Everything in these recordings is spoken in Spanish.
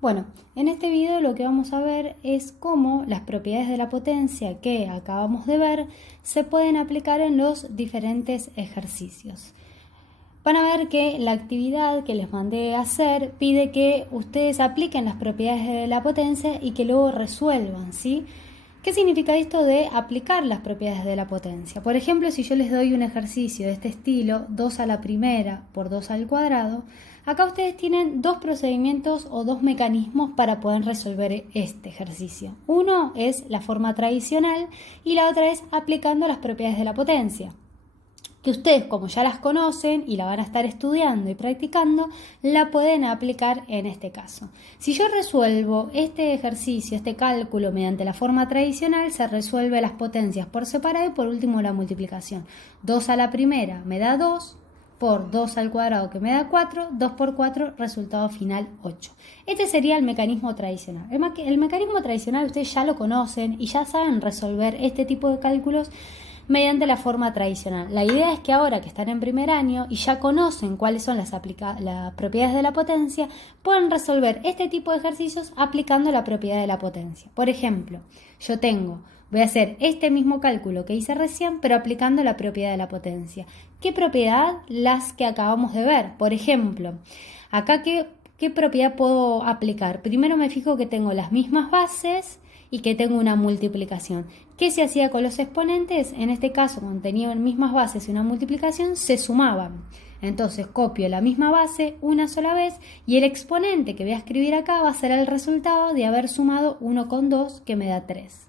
Bueno, en este video lo que vamos a ver es cómo las propiedades de la potencia que acabamos de ver se pueden aplicar en los diferentes ejercicios. Van a ver que la actividad que les mandé a hacer pide que ustedes apliquen las propiedades de la potencia y que luego resuelvan, ¿sí? ¿Qué significa esto de aplicar las propiedades de la potencia? Por ejemplo, si yo les doy un ejercicio de este estilo, 2 a la primera por 2 al cuadrado, acá ustedes tienen dos procedimientos o dos mecanismos para poder resolver este ejercicio. Uno es la forma tradicional y la otra es aplicando las propiedades de la potencia, que ustedes, como ya las conocen y la van a estar estudiando y practicando, la pueden aplicar en este caso. Si yo resuelvo este ejercicio, este cálculo mediante la forma tradicional, se resuelve las potencias por separado y por último la multiplicación. 2 a la primera me da 2, por 2 al cuadrado que me da 4, 2 por 4, resultado final 8. Este sería el mecanismo tradicional. El mecanismo tradicional ustedes ya lo conocen y ya saben resolver este tipo de cálculos mediante la forma tradicional. La idea es que ahora que están en primer año y ya conocen cuáles son las propiedades de la potencia, pueden resolver este tipo de ejercicios aplicando la propiedad de la potencia. Por ejemplo, voy a hacer este mismo cálculo que hice recién, pero aplicando la propiedad de la potencia. ¿Qué propiedad? Las que acabamos de ver. Por ejemplo, acá ¿qué propiedad puedo aplicar? Primero me fijo que tengo las mismas bases y que tengo una multiplicación. ¿Qué se hacía con los exponentes? En este caso, cuando tenían mismas bases y una multiplicación, se sumaban. Entonces copio la misma base una sola vez y el exponente que voy a escribir acá va a ser el resultado de haber sumado 1 con 2, que me da 3.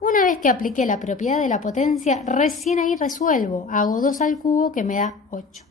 Una vez que apliqué la propiedad de la potencia, recién ahí resuelvo. Hago 2 al cubo, que me da 8.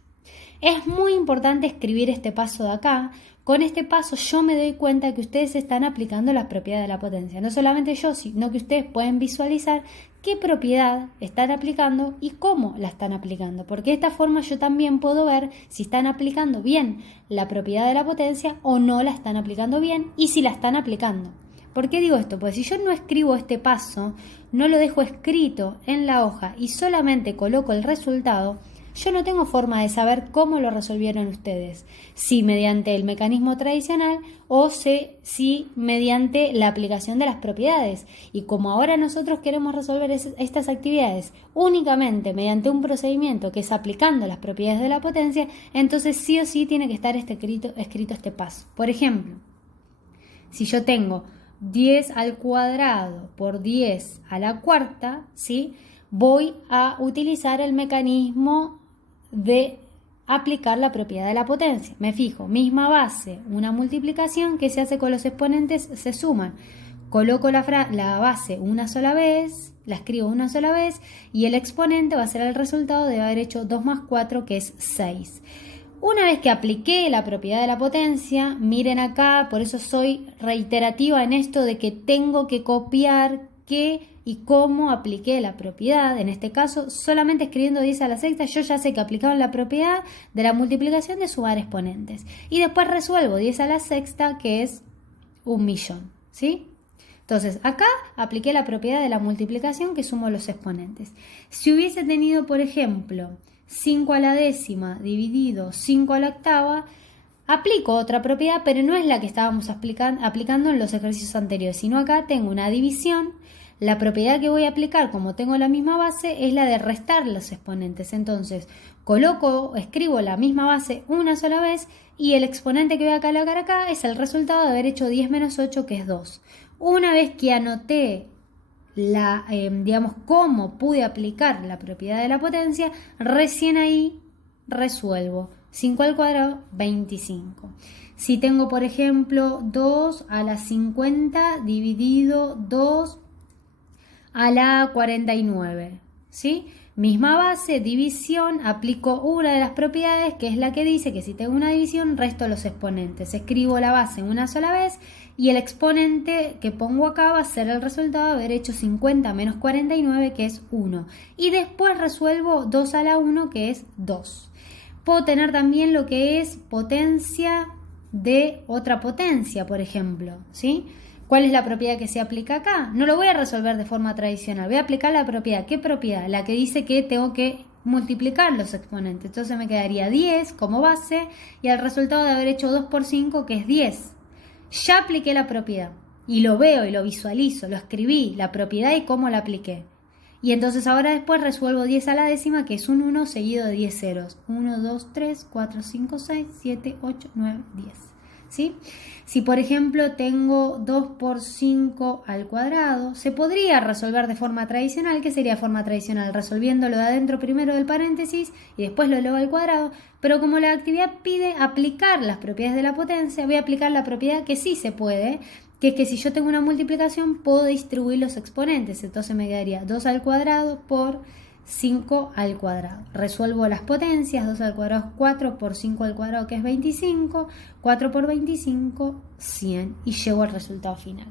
Es muy importante escribir este paso de acá. Con este paso yo me doy cuenta que ustedes están aplicando las propiedades de la potencia. No solamente yo, sino que ustedes pueden visualizar qué propiedad están aplicando y cómo la están aplicando. Porque de esta forma yo también puedo ver si están aplicando bien la propiedad de la potencia o no la están aplicando bien y si la están aplicando. ¿Por qué digo esto? Pues si yo no escribo este paso, no lo dejo escrito en la hoja y solamente coloco el resultado, yo no tengo forma de saber cómo lo resolvieron ustedes, si mediante el mecanismo tradicional o si mediante la aplicación de las propiedades. Y como ahora nosotros queremos resolver estas actividades únicamente mediante un procedimiento que es aplicando las propiedades de la potencia, entonces sí o sí tiene que estar escrito este paso. Por ejemplo, si yo tengo 10 al cuadrado por 10 a la cuarta, ¿sí? Voy a utilizar el mecanismo de aplicar la propiedad de la potencia. Me fijo, misma base, una multiplicación que se hace con los exponentes, se suman. Coloco la base una sola vez, la escribo una sola vez y el exponente va a ser el resultado de haber hecho 2 más 4, que es 6. Una vez que apliqué la propiedad de la potencia, miren acá, por eso soy reiterativa en esto de que tengo que copiar qué y cómo apliqué la propiedad. En este caso, solamente escribiendo 10 a la sexta, yo ya sé que aplicaron la propiedad de la multiplicación de sumar exponentes. Y después resuelvo 10 a la sexta, que es 1.000.000, ¿sí? Entonces, acá apliqué la propiedad de la multiplicación que sumo los exponentes. Si hubiese tenido, por ejemplo, 5 a la décima dividido 5 a la octava, aplico otra propiedad, pero no es la que estábamos aplicando en los ejercicios anteriores, sino acá tengo una división. La propiedad que voy a aplicar, como tengo la misma base, es la de restar los exponentes. Entonces, escribo la misma base una sola vez y el exponente que voy a colocar acá es el resultado de haber hecho 10 menos 8, que es 2. Una vez que anoté cómo pude aplicar la propiedad de la potencia, recién ahí resuelvo. 5 al cuadrado, 25. Si tengo, por ejemplo, 2 a la 50 dividido 2 a la 49, ¿sí? Misma base, división, aplico una de las propiedades, que es la que dice que si tengo una división, resto los exponentes. Escribo la base una sola vez y el exponente que pongo acá va a ser el resultado de haber hecho 50 menos 49, que es 1. Y después resuelvo 2 a la 1, que es 2. Puedo tener también lo que es potencia de otra potencia, por ejemplo, ¿sí? ¿Cuál es la propiedad que se aplica acá? No lo voy a resolver de forma tradicional, voy a aplicar la propiedad. ¿Qué propiedad? La que dice que tengo que multiplicar los exponentes. Entonces me quedaría 10 como base y el resultado de haber hecho 2 por 5, que es 10. Ya apliqué la propiedad y lo veo y lo visualizo, lo escribí, la propiedad y cómo la apliqué. Y entonces ahora después resuelvo 10 a la décima, que es un 1 seguido de 10 ceros. 1, 2, 3, 4, 5, 6, 7, 8, 9, 10. ¿Sí? Si por ejemplo tengo 2 por 5 al cuadrado, se podría resolver de forma tradicional. ¿Qué sería forma tradicional? Resolviéndolo de adentro primero del paréntesis y después lo elevo al cuadrado. Pero como la actividad pide aplicar las propiedades de la potencia, voy a aplicar la propiedad que sí se puede, que es que si yo tengo una multiplicación puedo distribuir los exponentes. Entonces me quedaría 2 al cuadrado por 5 al cuadrado. Resuelvo las potencias, 2 al cuadrado es 4 por 5 al cuadrado, que es 25, 4 por 25, 100, y llego al resultado final.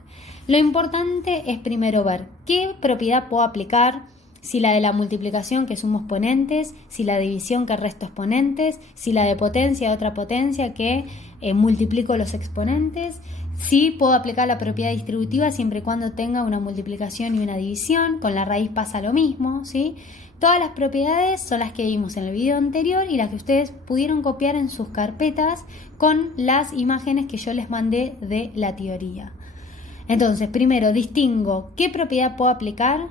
Lo importante es primero ver qué propiedad puedo aplicar, si la de la multiplicación que sumo exponentes, si la división que resto exponentes, si la de potencia otra potencia que multiplico los exponentes. Sí puedo aplicar la propiedad distributiva siempre y cuando tenga una multiplicación y una división. Con la raíz pasa lo mismo, ¿sí? Todas las propiedades son las que vimos en el video anterior y las que ustedes pudieron copiar en sus carpetas con las imágenes que yo les mandé de la teoría. Entonces, primero distingo qué propiedad puedo aplicar,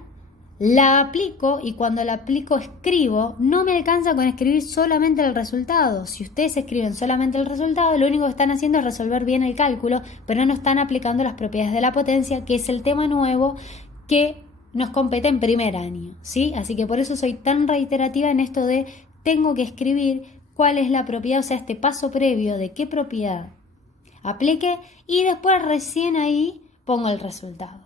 la aplico y cuando la aplico escribo. No me alcanza con escribir solamente el resultado. Si ustedes escriben solamente el resultado, lo único que están haciendo es resolver bien el cálculo, pero no están aplicando las propiedades de la potencia, que es el tema nuevo que nos compete en primer año, ¿sí? Así que por eso soy tan reiterativa en esto de tengo que escribir cuál es la propiedad, o sea, este paso previo de qué propiedad aplique y después recién ahí pongo el resultado.